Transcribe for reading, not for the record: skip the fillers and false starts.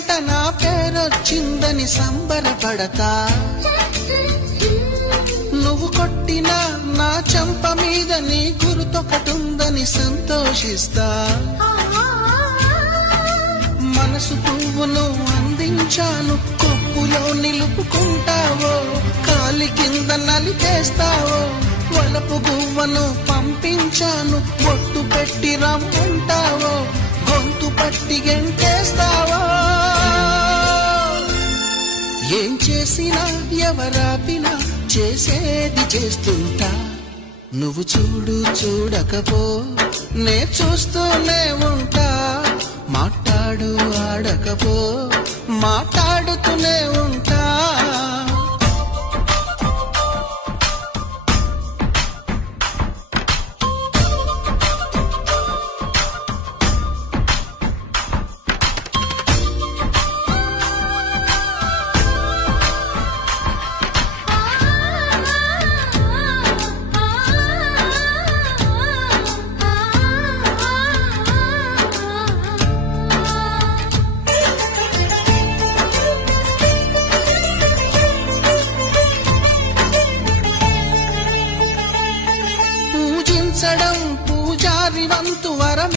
కంట నా పేరొచ్చిందని సంబరపడతా, నువ్వు కొట్టినా నా చెంప మీద నీ గుర్తొకటుందని సంతోషిస్తా. మనసు పువ్వును అందించాను, కొప్పులో నిలుపుకుంటావో, కాలి కింద నలిపేస్తావో. వలపు గువ్వను పంపించాను, బొట్టు పెట్టి రమ్మంటావో, గొంతు పట్టి గెంటేస్తావో. ఏం చేసినా ఎవరాపినా చేసేది చేస్తుంటా. నువ్వు చూడు చూడకపో నే చూస్తూనే ఉంటా. మాట్లాడు ఆడకపో మాట్లాడుతూనే ఉంటా. పూజించడం పూజారి వంతు